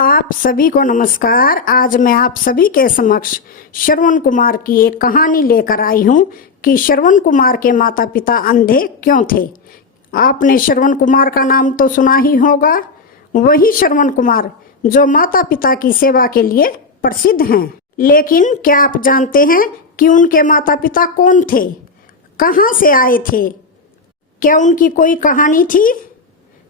आप सभी को नमस्कार। आज मैं आप सभी के समक्ष श्रवण कुमार की एक कहानी लेकर आई हूँ कि श्रवण कुमार के माता पिता अंधे क्यों थे। आपने श्रवण कुमार का नाम तो सुना ही होगा, वही श्रवण कुमार जो माता पिता की सेवा के लिए प्रसिद्ध हैं। लेकिन क्या आप जानते हैं कि उनके माता पिता कौन थे, कहाँ से आए थे? क्या उनकी कोई कहानी थी?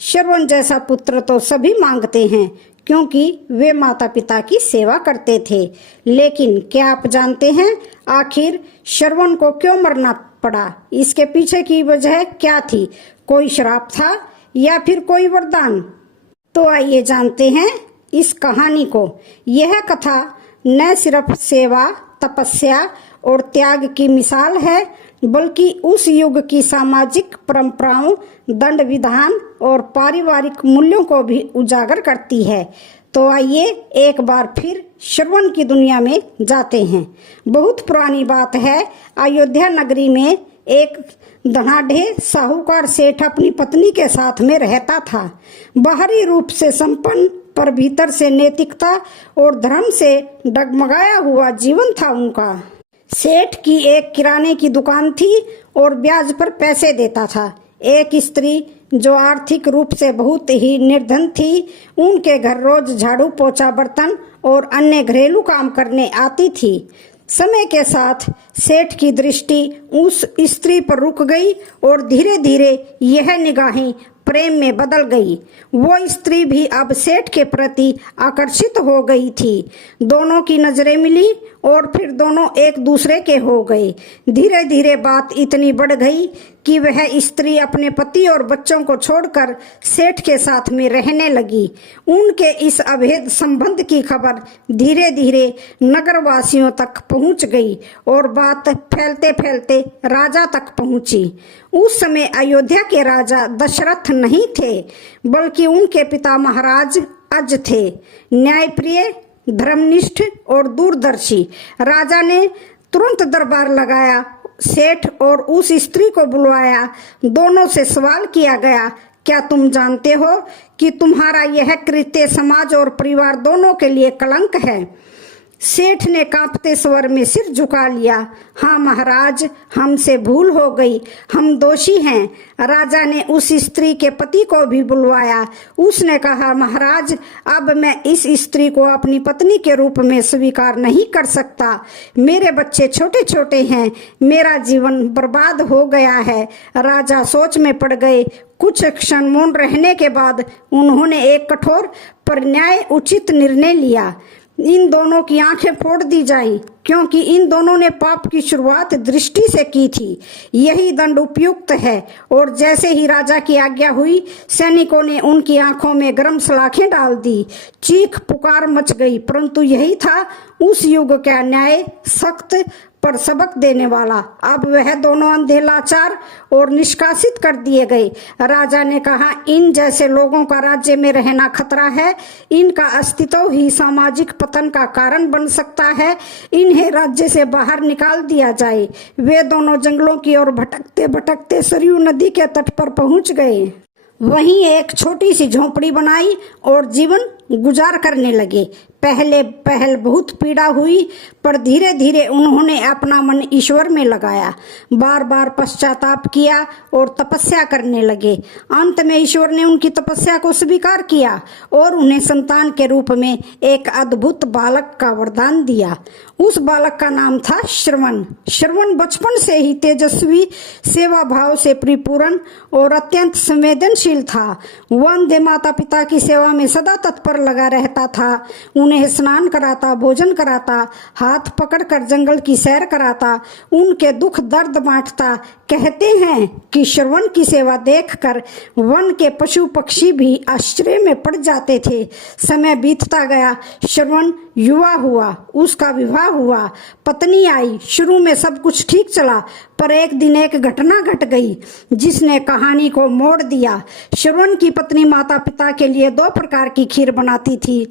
श्रवण जैसा पुत्र तो सभी मांगते हैं क्योंकि वे माता पिता की सेवा करते थे। लेकिन क्या आप जानते हैं आखिर श्रवण को क्यों मरना पड़ा? इसके पीछे की वजह क्या थी? कोई श्राप था या फिर कोई वरदान? तो आइए जानते हैं इस कहानी को। यह कथा न सिर्फ सेवा, तपस्या और त्याग की मिसाल है, बल्कि उस युग की सामाजिक परंपराओं, दंड विधान और पारिवारिक मूल्यों को भी उजागर करती है। तो आइए एक बार फिर श्रवण की दुनिया में जाते हैं। बहुत पुरानी बात है, अयोध्या नगरी में एक धनाढ़े साहूकार सेठ अपनी पत्नी के साथ में रहता था। बाहरी रूप से संपन्न पर भीतर से नैतिकता और धर्म से डगमगाया हुआ जीवन था उनका। सेठ की एक किराने की दुकान थी और ब्याज पर पैसे देता था। एक स्त्री जो आर्थिक रूप से बहुत ही निर्धन थी, उनके घर रोज झाड़ू, पोछा, बर्तन और अन्य घरेलू काम करने आती थी। समय के साथ सेठ की दृष्टि उस स्त्री पर रुक गई और धीरे धीरे यह निगाहें प्रेम में बदल गई। वो स्त्री भी अब सेठ के प्रति आकर्षित हो गई थी। दोनों की नजरें मिली और फिर दोनों एक दूसरे के हो गए। धीरे धीरे बात इतनी बढ़ गई कि वह स्त्री अपने पति और बच्चों को छोड़कर सेठ के साथ में रहने लगी। उनके इस अभेद संबंध की खबर धीरे धीरे नगरवासियों तक पहुंच गई और बात फैलते फैलते राजा तक पहुंची। उस समय अयोध्या के राजा दशरथ नहीं थे, बल्कि उनके पिता महाराज अज थे। न्यायप्रिय, धर्मनिष्ठ और दूरदर्शी राजा ने तुरंत दरबार लगाया। सेठ और उस स्त्री को बुलवाया। दोनों से सवाल किया गया, क्या तुम जानते हो कि तुम्हारा यह कृत्य समाज और परिवार दोनों के लिए कलंक है? सेठ ने कांपते स्वर में सिर झुका लिया। हाँ महाराज, हमसे भूल हो गई, हम दोषी हैं। राजा ने उस स्त्री के पति को भी बुलवाया। उसने कहा, महाराज, अब मैं इस स्त्री को अपनी पत्नी के रूप में स्वीकार नहीं कर सकता। मेरे बच्चे छोटे छोटे हैं, मेरा जीवन बर्बाद हो गया है। राजा सोच में पड़ गए। कुछ क्षण मौन रहने के बाद उन्होंने एक कठोर पर न्याय उचित निर्णय लिया। इन दोनों की आंखें फोड़ दी जाएं, क्योंकि इन दोनों ने पाप की शुरुआत दृष्टि से की थी। यही दंड उपयुक्त है। और जैसे ही राजा की आज्ञा हुई, सैनिकों ने उनकी आंखों में गर्म सलाखें डाल दी। चीख पुकार मच गई, परंतु यही था उस युग का न्याय, सख्त पर सबक देने वाला। अब वह दोनों अंधे, लाचार और निष्कासित कर दिए गए। राजा ने कहा, इन जैसे लोगों का राज्य में रहना खतरा है। इनका अस्तित्व ही सामाजिक पतन का कारण बन सकता है। इन्हें राज्य से बाहर निकाल दिया जाए। वे दोनों जंगलों की ओर भटकते भटकते सरयू नदी के तट पर पहुंच गए। वहीं एक छोटी सी झोंपड़ी बनाई और जीवन गुजार करने लगे। पहल बहुत पीड़ा हुई, पर धीरे धीरे उन्होंने अपना मन ईश्वर में लगाया। बार बार पश्चाताप किया और तपस्या करने लगे। अंत में ईश्वर ने उनकी तपस्या को स्वीकार किया और उन्हें संतान के रूप में एक अद्भुत बालक का वरदान दिया। उस बालक का नाम था श्रवण। श्रवण बचपन से ही तेजस्वी, सेवा भाव से परिपूर्ण और अत्यंत संवेदनशील था। वह अंधे माता पिता की सेवा में सदा तत्पर लगा रहता था। उन्हें स्नान कराता, भोजन कराता, हाथ पकड़कर जंगल की सैर कराता, उनके दुख दर्द बांटता। कहते हैं कि श्रवण की सेवा देखकर वन के पशु पक्षी भी आश्चर्य में पड़ जाते थे। समय बीतता गया, श्रवण युवा हुआ, उसका विवाह हुआ, पत्नी आई। शुरू में सब कुछ ठीक चला, पर एक दिन एक घटना घट गई जिसने कहानी को मोड़ दिया। श्रवण की पत्नी माता पिता के लिए 2 प्रकार की खीर बनाती थी।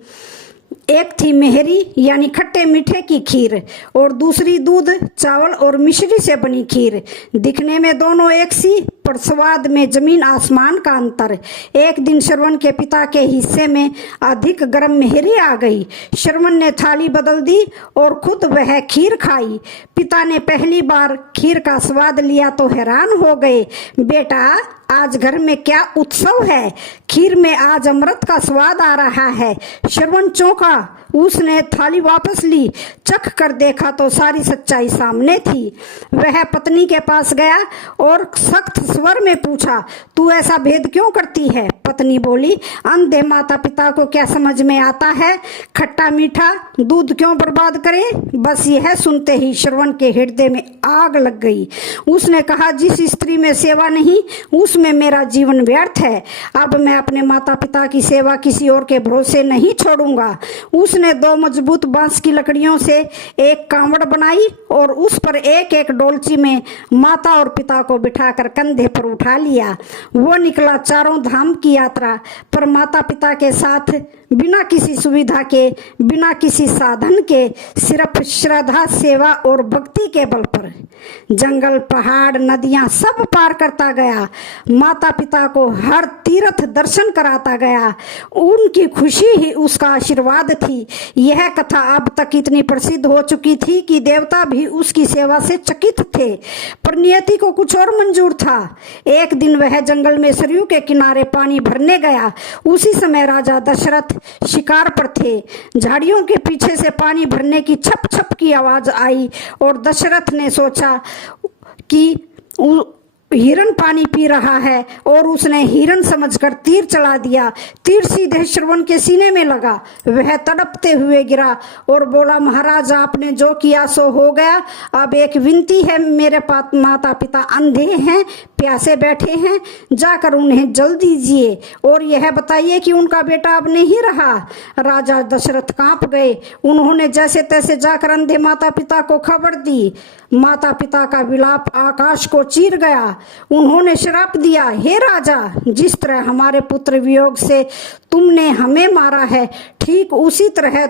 एक थी मेहरी यानी खट्टे मीठे की खीर, और दूसरी दूध, चावल और मिश्री से बनी खीर। दिखने में दोनों एक सी, पर स्वाद में जमीन आसमान का अंतर। एक दिन श्रवण के पिता के हिस्से में अधिक गर्म मेहरी आ गई। श्रवण ने थाली बदल दी और खुद वह खीर खाई। पिता ने पहली बार खीर का स्वाद लिया तो हैरान हो गए। बेटा, आज घर में क्या उत्सव है? खीर में आज अमृत का स्वाद आ रहा है। श्रवण चौंका। उसने थाली वापस ली, चख कर देखा तो सारी सच्चाई सामने थी। वह पत्नी के पास गया और सख्त स्वर में पूछा, तू ऐसा भेद क्यों करती है? पत्नी बोली, अंधे माता पिता को क्या समझ में आता है? खट्टा मीठा दूध क्यों बर्बाद करे? बस यह सुनते ही श्रवण के हृदय में आग लग गई। उसने कहा, जिस स्त्री में सेवा नहीं उसमें मेरा जीवन व्यर्थ है। अब मैं अपने माता पिता की सेवा किसी और के भरोसे नहीं छोड़ूंगा। उसने 2 मजबूत बांस की लकड़ियों से एक कांवड़ बनाई और उस पर एक एक डोलची में माता और पिता को बिठाकर कंधे पर उठा लिया। वो निकला चारों धाम की यात्रा पर माता पिता के साथ, बिना किसी सुविधा के, बिना किसी साधन के, सिर्फ श्रद्धा, सेवा और भक्ति के बल पर। जंगल, पहाड़, नदियां सब पार करता गया। माता पिता को हर तीर्थ दर्शन कराता गया। उनकी खुशी ही उसका आशीर्वाद थी। यह कथा अब तक इतनी प्रसिद्ध हो चुकी थी कि देवता भी उसकी सेवा से चकित थे, पर नियति को कुछ और मंजूर था। एक दिन वह जंगल में सरयू के किनारे पानी भरने गया। उसी समय राजा दशरथ शिकार पर थे। झाड़ियों के पीछे से पानी भरने की छप छप की आवाज आई और दशरथ ने सोचा कि हिरन पानी पी रहा है और उसने हिरन समझकर तीर चला दिया। तीर सीधे श्रवण के सीने में लगा। वह तड़पते हुए गिरा और बोला, महाराज, आपने जो किया सो हो गया। अब एक विनती है, मेरे माता पिता अंधे हैं, प्यासे बैठे हैं, जाकर उन्हें जल दीजिए और यह बताइए कि उनका बेटा अब नहीं रहा। राजा दशरथ कांप गए। उन्होंने जैसे तैसे जाकर अंधे माता पिता को खबर दी। माता पिता का विलाप आकाश को चीर गया। उन्होंने श्राप दिया, हे राजा, जिस तरह हमारे पुत्र वियोग से तुमने हमें मारा है, ठीक उसी तरह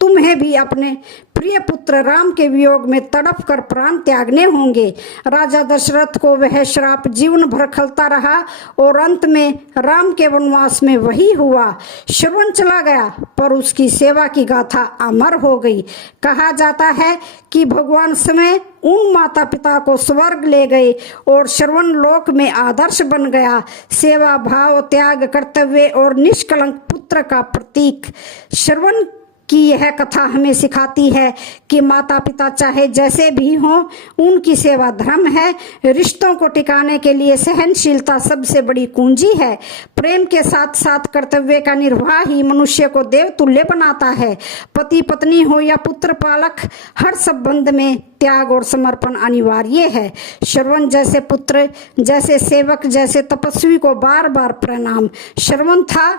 तुम्हें भी अपने प्रिय पुत्र राम के वियोग में तड़प कर प्राण त्यागने होंगे। राजा दशरथ को वह श्राप जीवन भर खलता रहा और अंत में राम के वनवास में वही हुआ। श्रवण चला गया पर उसकी सेवा की गाथा अमर हो गई। कहा जाता है कि भगवान समय उन माता पिता को स्वर्ग ले गए और श्रवण लोक में आदर्श बन गया। सेवा भाव, त्याग, कर्तव्य और निष्कलंक पुत्र का प्रतीक। श्रवण की यह कथा हमें सिखाती है कि माता पिता चाहे जैसे भी हों, उनकी सेवा धर्म है। रिश्तों को टिकाने के लिए सहनशीलता सबसे बड़ी कुंजी है। प्रेम के साथ साथ कर्तव्य का निर्वाह ही मनुष्य को देवतुल्य बनाता है। पति पत्नी हो या पुत्र पालक, हर संबंध में त्याग और समर्पण अनिवार्य है। श्रवण जैसे पुत्र, जैसे सेवक, जैसे तपस्वी को बार बार प्रणाम। श्रवण था,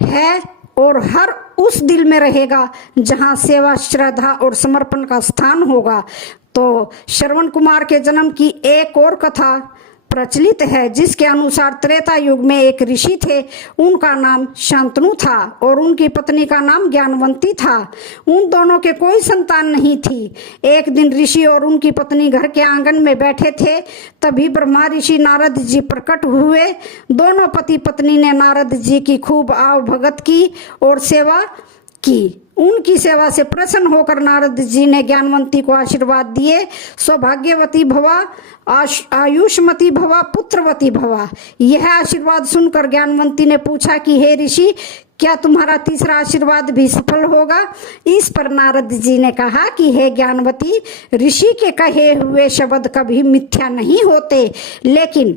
है और हर उस दिल में रहेगा जहां सेवा, श्रद्धा और समर्पण का स्थान होगा। तो श्रवण कुमार के जन्म की एक और कथा प्रचलित है, जिसके अनुसार त्रेता युग में एक ऋषि थे। उनका नाम शांतनु था और उनकी पत्नी का नाम ज्ञानवंती था। उन दोनों के कोई संतान नहीं थी। एक दिन ऋषि और उनकी पत्नी घर के आंगन में बैठे थे। तभी ब्रह्मा ऋषि नारद जी प्रकट हुए। दोनों पति पत्नी ने नारद जी की खूब आव भगत की और सेवा की। उनकी सेवा से प्रसन्न होकर नारद जी ने ज्ञानवंती को आशीर्वाद दिए, सौभाग्यवती भवा, आयुष्मती भवा, पुत्रवती भवा। यह आशीर्वाद सुनकर ज्ञानवंती ने पूछा कि हे ऋषि, क्या तुम्हारा तीसरा आशीर्वाद भी सफल होगा? इस पर नारद जी ने कहा कि हे ज्ञानवती, ऋषि के कहे हुए शब्द कभी मिथ्या नहीं होते, लेकिन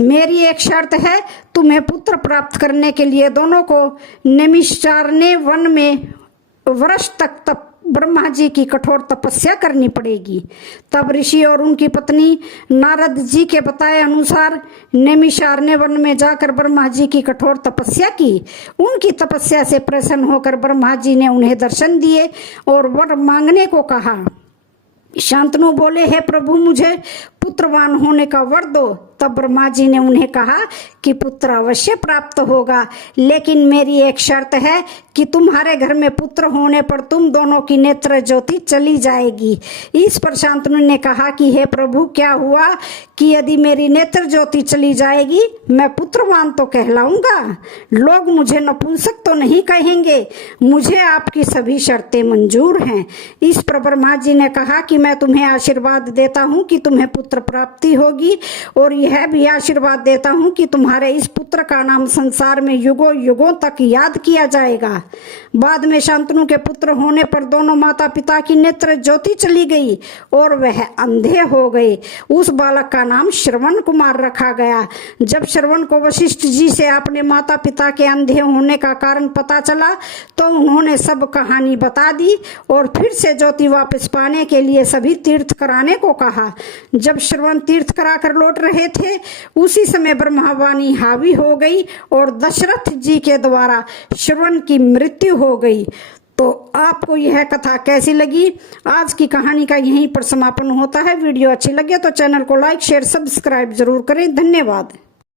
मेरी एक शर्त है, तुम्हें पुत्र प्राप्त करने के लिए दोनों को नैमिषारण्य वन में वर्ष तक ब्रह्मा जी की कठोर तपस्या करनी पड़ेगी। तब ऋषि और उनकी पत्नी नारद जी के बताए अनुसार नैमिषारण्य वन में जाकर ब्रह्मा जी की कठोर तपस्या की। उनकी तपस्या से प्रसन्न होकर ब्रह्मा जी ने उन्हें दर्शन दिए और वर मांगने को कहा। शांतनु बोले, हे प्रभु, मुझे पुत्रवान होने का वर दो। तब ब्रह्मा जी ने उन्हें कहा कि पुत्र अवश्य प्राप्त होगा, लेकिन मेरी एक शर्त है कि तुम्हारे घर में पुत्र होने पर तुम दोनों की नेत्र ज्योति चली जाएगी। इस पर शांतनु ने कहा कि हे प्रभु, क्या हुआ कि यदि मेरी नेत्र ज्योति चली जाएगी मैं पुत्रवान तो कहलाऊंगा, लोग मुझे नपुंसक तो नहीं कहेंगे, मुझे आपकी सभी शर्तें मंजूर हैं। इस पर ब्रह्मा जी ने कहा कि मैं तुम्हें आशीर्वाद देता हूँ कि तुम्हें पुत्र प्राप्ति होगी, और यह भी आशीर्वाद देता हूँ कि तुम्हारे इस पुत्र का नाम संसार में युगों युगों तक याद किया जाएगा। बाद में शांतनु के पुत्र होने पर दोनों माता पिता की नेत्र ज्योति चली गई और वह अंधे हो गए। उस बालक का नाम श्रवण कुमार रखा गया। जब श्रवण को वशिष्ठ जी से अपने माता पिता के अंधे होने का कारण पता चला तो उन्होंने सब कहानी बता दी और फिर से ज्योति वापस पाने के लिए सभी तीर्थ कराने को कहा। जब श्रवण तीर्थ कराकर लौट रहे थे उसी समय ब्रह्मावाणी हावी हो गई और दशरथ जी के द्वारा श्रवण की मृत्यु हो गई। तो आपको यह कथा कैसी लगी? आज की कहानी का यहीं पर समापन होता है। वीडियो अच्छी लगे तो चैनल को लाइक शेयर सब्सक्राइब जरूर करें। धन्यवाद।